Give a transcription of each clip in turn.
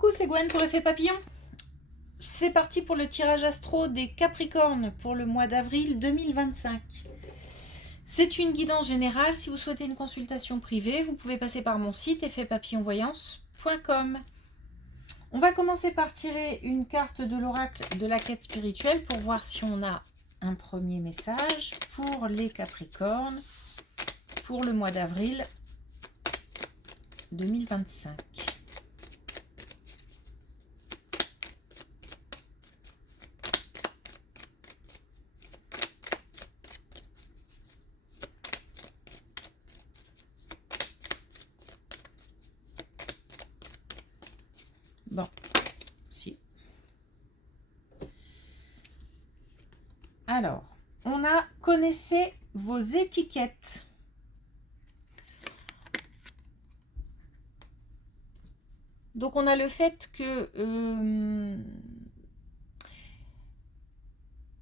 Coucou, c'est Gwen pour Effet Papillon. C'est parti pour le tirage astro des Capricornes pour le mois d'avril 2025. C'est une guidance générale. Si vous souhaitez une consultation privée, vous pouvez passer par mon site effetpapillonvoyance.com. On va commencer par tirer une carte de l'oracle de la quête spirituelle pour voir si on a un premier message pour les Capricornes pour le mois d'avril 2025. Bon, si. Alors, on a connaissez vos étiquettes. Donc, on a le fait que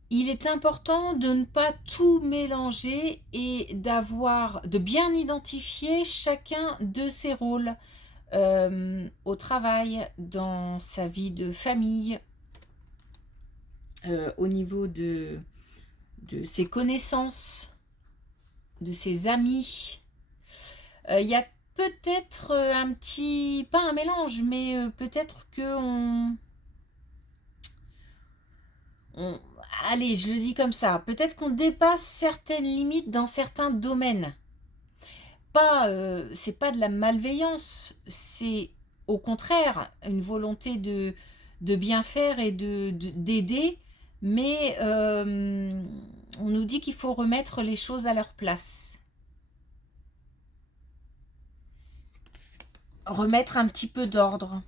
il est important de ne pas tout mélanger et de bien identifier chacun de ses rôles au travail, dans sa vie de famille, au niveau de ses connaissances, de ses amis. Il y a peut-être un petit, pas un mélange, mais peut-être que allez, je le dis comme ça, peut-être qu'on dépasse certaines limites dans certains domaines. C'est pas de la malveillance, c'est au contraire une volonté de bien faire et d'aider, mais on nous dit qu'il faut remettre les choses à leur place. Remettre un petit peu d'ordre.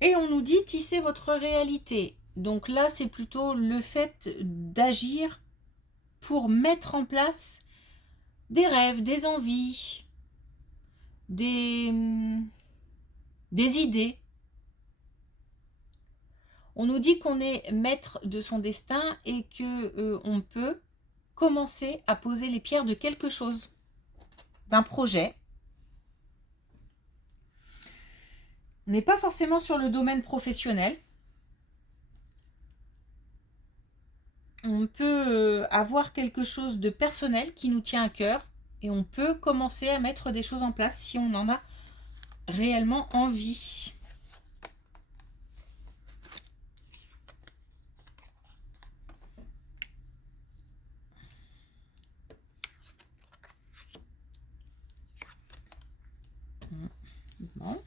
Et on nous dit tisser votre réalité. Donc là, c'est plutôt le fait d'agir pour mettre en place des rêves, des envies, des idées. On nous dit qu'on est maître de son destin et que on peut commencer à poser les pierres de quelque chose, d'un projet. On n'est pas forcément sur le domaine professionnel. On peut avoir quelque chose de personnel qui nous tient à cœur et on peut commencer à mettre des choses en place si on en a réellement envie. Bon.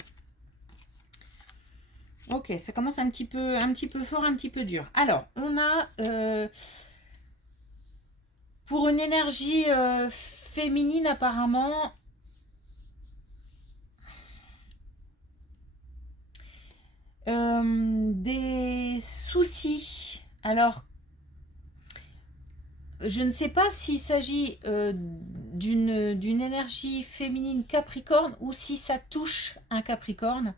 Ok, ça commence un petit peu fort, un petit peu dur. Alors, on a pour une énergie féminine apparemment des soucis. Alors, je ne sais pas s'il s'agit d'une énergie féminine Capricorne ou si ça touche un Capricorne.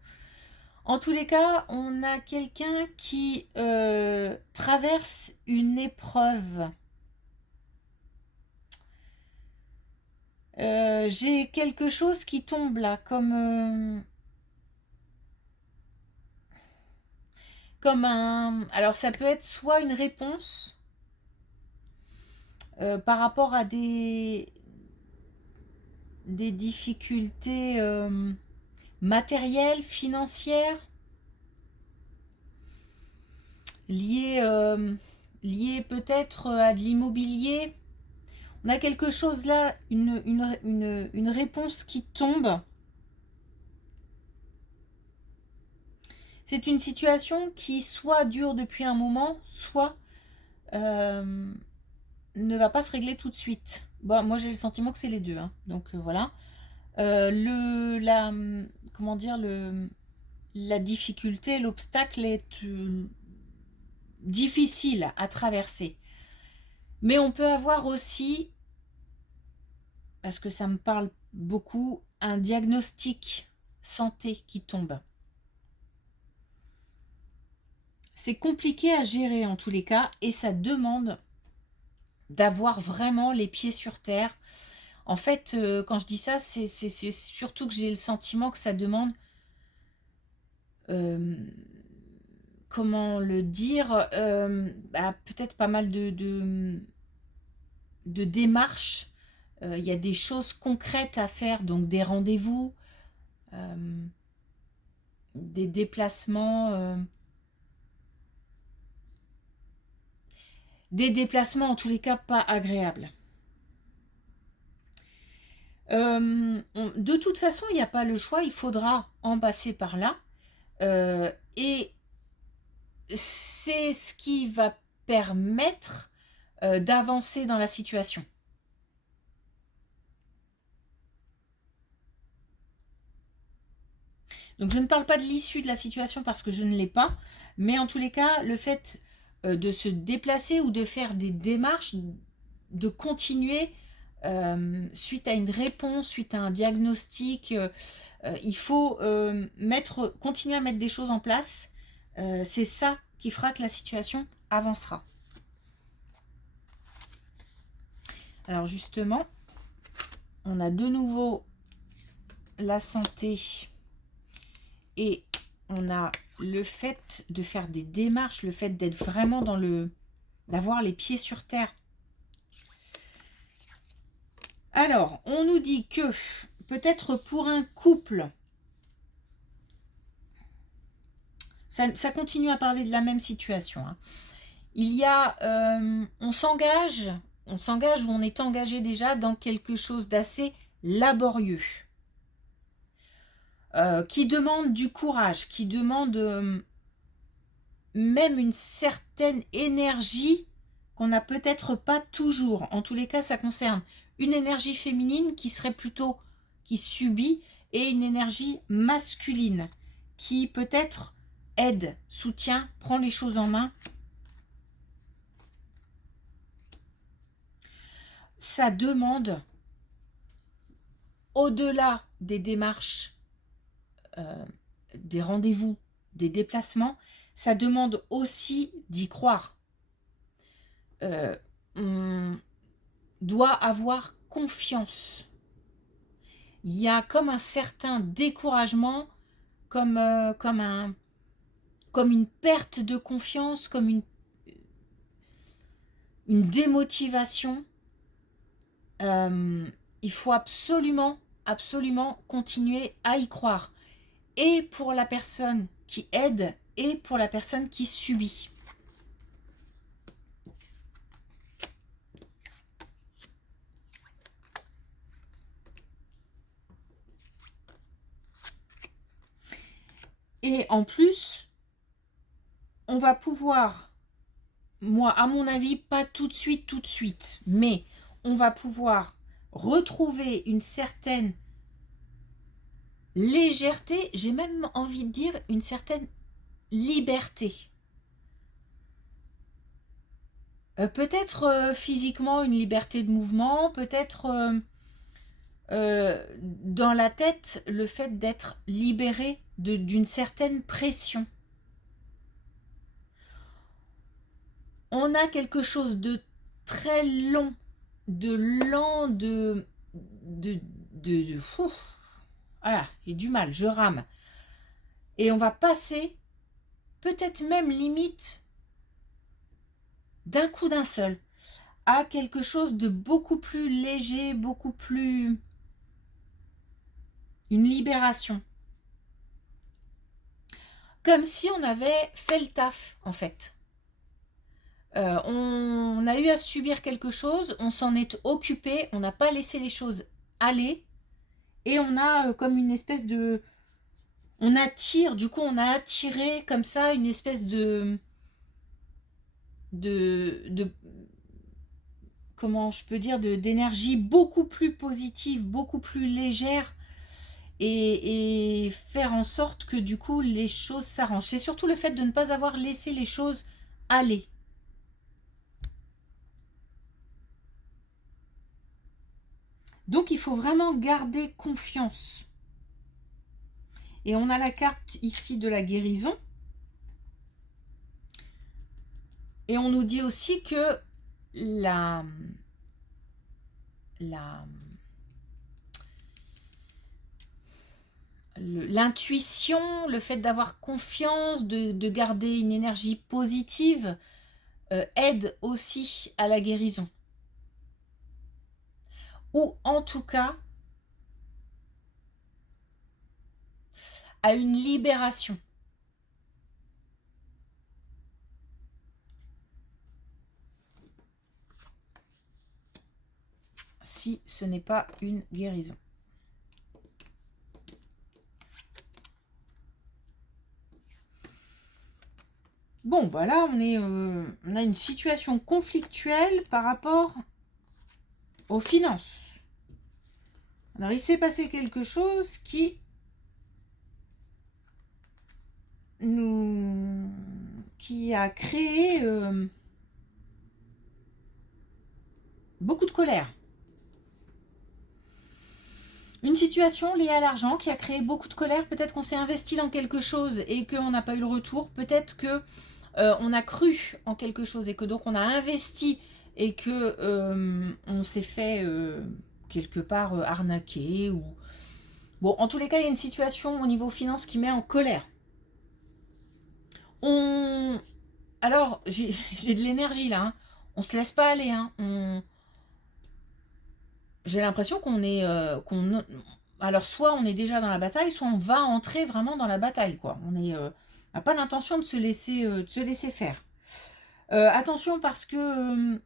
En tous les cas, on a quelqu'un qui traverse une épreuve. J'ai quelque chose qui tombe là, comme un... Alors ça peut être soit une réponse par rapport à des difficultés matérielles, financières, liées peut-être à de l'immobilier. On a quelque chose là, une réponse qui tombe. C'est une situation qui soit dure depuis un moment, soit ne va pas se régler tout de suite. Bon, moi j'ai le sentiment que c'est les deux, hein. Donc voilà. Comment dire, la difficulté, l'obstacle est difficile à traverser. Mais on peut avoir aussi, parce que ça me parle beaucoup, un diagnostic santé qui tombe. C'est compliqué à gérer en tous les cas et ça demande d'avoir vraiment les pieds sur terre. En fait, quand je dis ça, c'est surtout que j'ai le sentiment que ça demande, euh, comment le dire, peut-être pas mal de démarches. Il y a des choses concrètes à faire, donc des rendez-vous, euh, des déplacements, en tous les cas pas agréables. De toute façon, il n'y a pas le choix, il faudra en passer par là. Et c'est ce qui va permettre d'avancer dans la situation. Donc je ne parle pas de l'issue de la situation parce que je ne l'ai pas, mais en tous les cas, le fait de se déplacer ou de faire des démarches, de continuer suite à une réponse, suite à un diagnostic, il faut continuer à mettre des choses en place. C'est ça qui fera que la situation avancera. Alors justement, on a de nouveau la santé et on a le fait de faire des démarches, le fait d'être vraiment d'avoir les pieds sur terre. Alors, on nous dit que peut-être pour un couple, ça continue à parler de la même situation. Hein. Il y a, on s'engage ou on est engagé déjà dans quelque chose d'assez laborieux, qui demande du courage, qui demande même une certaine énergie qu'on n'a peut-être pas toujours. En tous les cas, ça concerne une énergie féminine qui serait plutôt qui subit et une énergie masculine qui peut-être aide, soutient, prend les choses en main. Ça demande, au-delà des démarches, des rendez-vous, des déplacements, ça demande aussi d'y croire. On doit avoir confiance. Il y a comme un certain découragement, comme une perte de confiance, comme une démotivation. Il faut absolument continuer à y croire. Et pour la personne qui aide et pour la personne qui subit. Et en plus, on va pouvoir, moi à mon avis, pas tout de suite, mais on va pouvoir retrouver une certaine légèreté, j'ai même envie de dire une certaine liberté. Peut-être physiquement une liberté de mouvement, peut-être dans la tête le fait d'être libéré d'une certaine pression. On a quelque chose de très long, de lent, voilà, j'ai du mal, je rame. Et on va passer, peut-être même limite, d'un coup d'un seul, à quelque chose de beaucoup plus léger, beaucoup plus... une libération. Comme si on avait fait le taf, en fait. On a eu à subir quelque chose, on s'en est occupé, on n'a pas laissé les choses aller, et on a comme une espèce de... On attire, du coup on a attiré comme ça une espèce de comment je peux dire, d'énergie beaucoup plus positive, beaucoup plus légère, et faire en sorte que du coup les choses s'arrangent. C'est surtout le fait de ne pas avoir laissé les choses aller. Donc il faut vraiment garder confiance. Et on a la carte ici de la guérison. Et on nous dit aussi que l'intuition, le fait d'avoir confiance, de garder une énergie positive, aide aussi à la guérison. Ou en tout cas, à une libération. Si ce n'est pas une guérison. Bon, bah là, on a une situation conflictuelle par rapport aux finances. Alors, il s'est passé quelque chose qui a créé beaucoup de colère. Une situation liée à l'argent qui a créé beaucoup de colère. Peut-être qu'on s'est investi dans quelque chose et qu'on n'a pas eu le retour. Peut-être que on a cru en quelque chose et que donc on a investi et que on s'est fait quelque part arnaquer. Ou... Bon, en tous les cas, il y a une situation au niveau finance qui met en colère. Alors, j'ai de l'énergie là. Hein. On se laisse pas aller. Hein. J'ai l'impression qu'on est... Alors, soit on est déjà dans la bataille, soit on va entrer vraiment dans la bataille. Quoi. On n'a pas l'intention de se laisser faire. Attention parce que...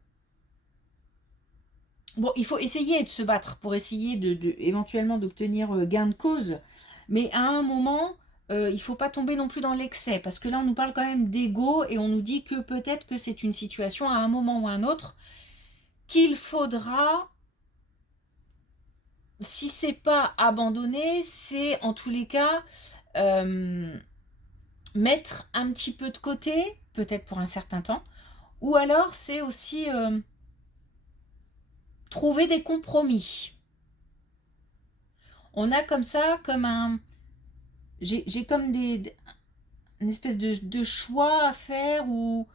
bon, il faut essayer de se battre pour essayer éventuellement d'obtenir gain de cause. Mais à un moment, il ne faut pas tomber non plus dans l'excès. Parce que là, on nous parle quand même d'ego et on nous dit que peut-être que c'est une situation à un moment ou à un autre qu'il faudra... Si c'est pas abandonné, c'est en tous les cas mettre un petit peu de côté, peut-être pour un certain temps, ou alors c'est aussi trouver des compromis. On a comme ça, comme un... J'ai comme une espèce de choix à faire ou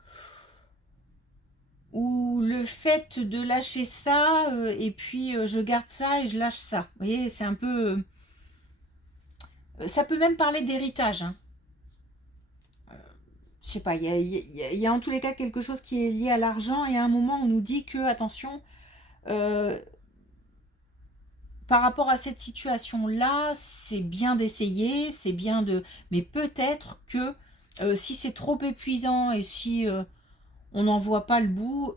le fait de lâcher ça et puis je garde ça et je lâche ça. Vous voyez, c'est un peu... ça peut même parler d'héritage. Hein. Je sais pas, il y a en tous les cas quelque chose qui est lié à l'argent et à un moment on nous dit que, attention, par rapport à cette situation-là, c'est bien d'essayer, c'est bien de... Mais peut-être que si c'est trop épuisant et si on n'en voit pas le bout,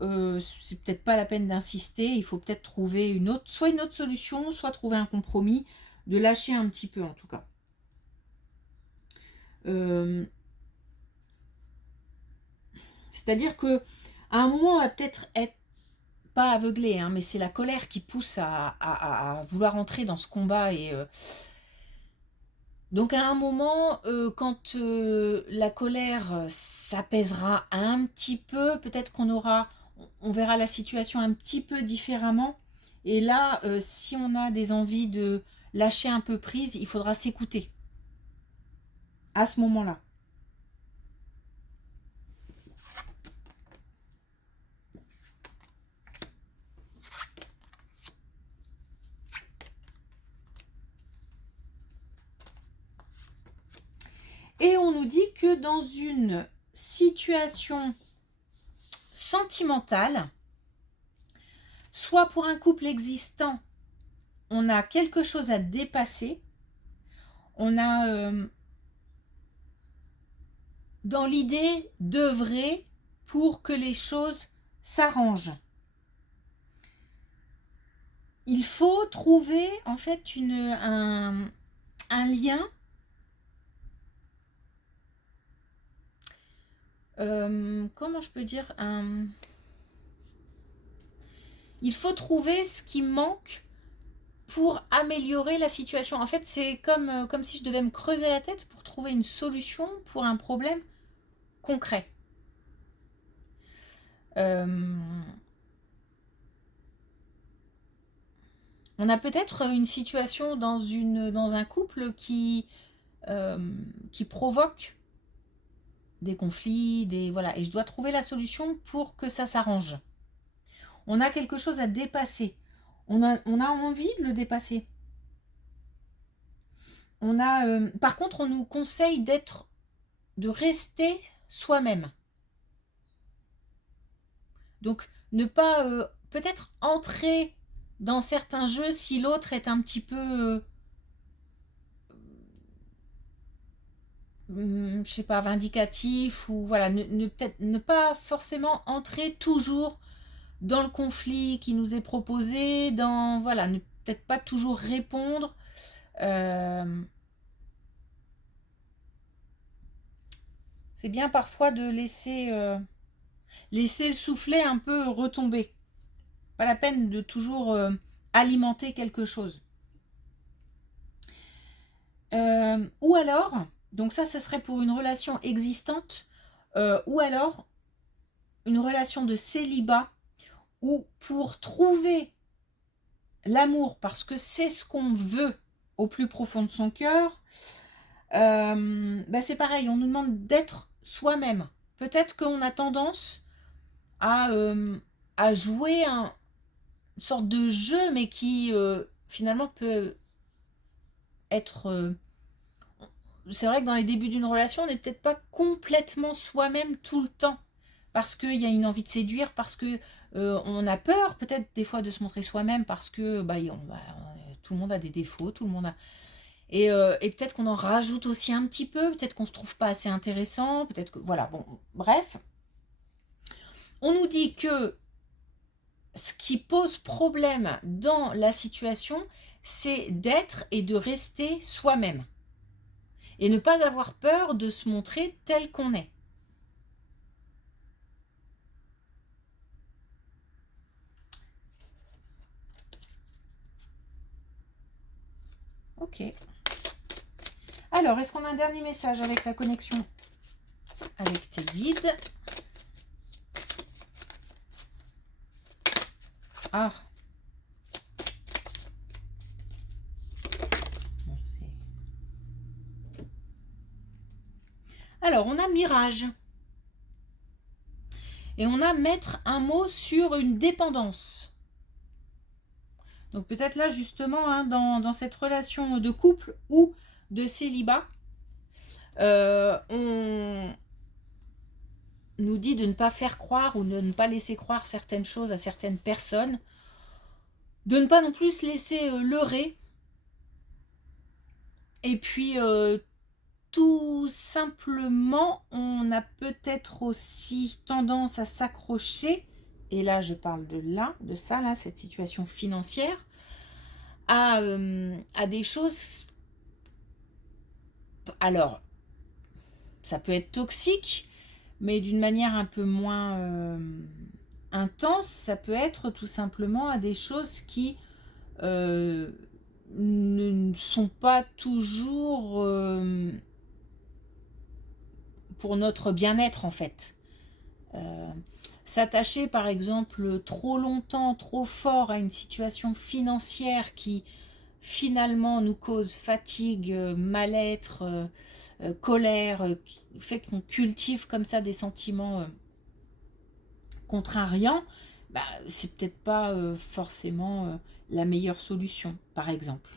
c'est peut-être pas la peine d'insister. Il faut peut-être trouver soit une autre solution, soit trouver un compromis, de lâcher un petit peu en tout cas. C'est-à-dire que à un moment, on va peut-être être pas aveuglé, hein, mais c'est la colère qui pousse à vouloir entrer dans ce combat. Et donc à un moment, quand la colère s'apaisera un petit peu, peut-être on verra la situation un petit peu différemment. Et là, si on a des envies de lâcher un peu prise, il faudra s'écouter à ce moment-là. Et on nous dit que dans une situation sentimentale, soit pour un couple existant, on a quelque chose à dépasser, on a dans l'idée d'œuvrer pour que les choses s'arrangent. Il faut trouver en fait un lien comment je peux dire il faut trouver ce qui manque pour améliorer la situation. En fait, c'est comme si je devais me creuser la tête pour trouver une solution pour un problème concret. On a peut-être une situation dans un couple qui provoque des conflits, voilà, et je dois trouver la solution pour que ça s'arrange. On a quelque chose à dépasser. On a envie de le dépasser. Par contre, on nous conseille de rester soi-même. Donc, ne pas peut-être entrer dans certains jeux si l'autre est un petit peu, je sais pas, vindicatif, ou voilà, peut-être ne pas forcément entrer toujours dans le conflit qui nous est proposé, voilà, ne peut-être pas toujours répondre. C'est bien parfois de laisser le soufflet un peu retomber. Pas la peine de toujours alimenter quelque chose. Ou alors, donc ça serait pour une relation existante, ou alors une relation de célibat, ou pour trouver l'amour, parce que c'est ce qu'on veut au plus profond de son cœur, c'est pareil, on nous demande d'être soi-même. Peut-être qu'on a tendance à jouer une sorte de jeu, mais qui finalement peut être... c'est vrai que dans les débuts d'une relation, on n'est peut-être pas complètement soi-même tout le temps, parce qu'il y a une envie de séduire, parce que on a peur peut-être des fois de se montrer soi-même, parce que tout le monde a des défauts, tout le monde a... Et peut-être qu'on en rajoute aussi un petit peu, peut-être qu'on ne se trouve pas assez intéressant, peut-être que... Voilà, bon, bref. On nous dit que ce qui pose problème dans la situation, c'est d'être et de rester soi-même. Et ne pas avoir peur de se montrer tel qu'on est. Ok. Alors, est-ce qu'on a un dernier message avec la connexion avec tes guides? Ah. Bon, alors, on a mirage. Et on a mettre un mot sur une dépendance. Donc peut-être là, justement, hein, dans cette relation de couple ou de célibat, on nous dit de ne pas faire croire ou de ne pas laisser croire certaines choses à certaines personnes, de ne pas non plus se laisser leurrer, et puis tout simplement, on a peut-être aussi tendance à s'accrocher, et là je parle de ça, là, cette situation financière, à des choses... Alors, ça peut être toxique, mais d'une manière un peu moins intense, ça peut être tout simplement à des choses qui ne sont pas toujours pour notre bien-être en fait. S'attacher par exemple trop longtemps, trop fort à une situation financière qui finalement nous cause fatigue, mal-être, colère, qui fait qu'on cultive comme ça des sentiments contrariants, c'est peut-être pas forcément la meilleure solution, par exemple.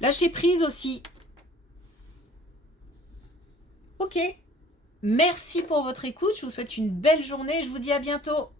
Lâcher prise aussi. Ok. Merci pour votre écoute. Je vous souhaite une belle journée. Je vous dis à bientôt.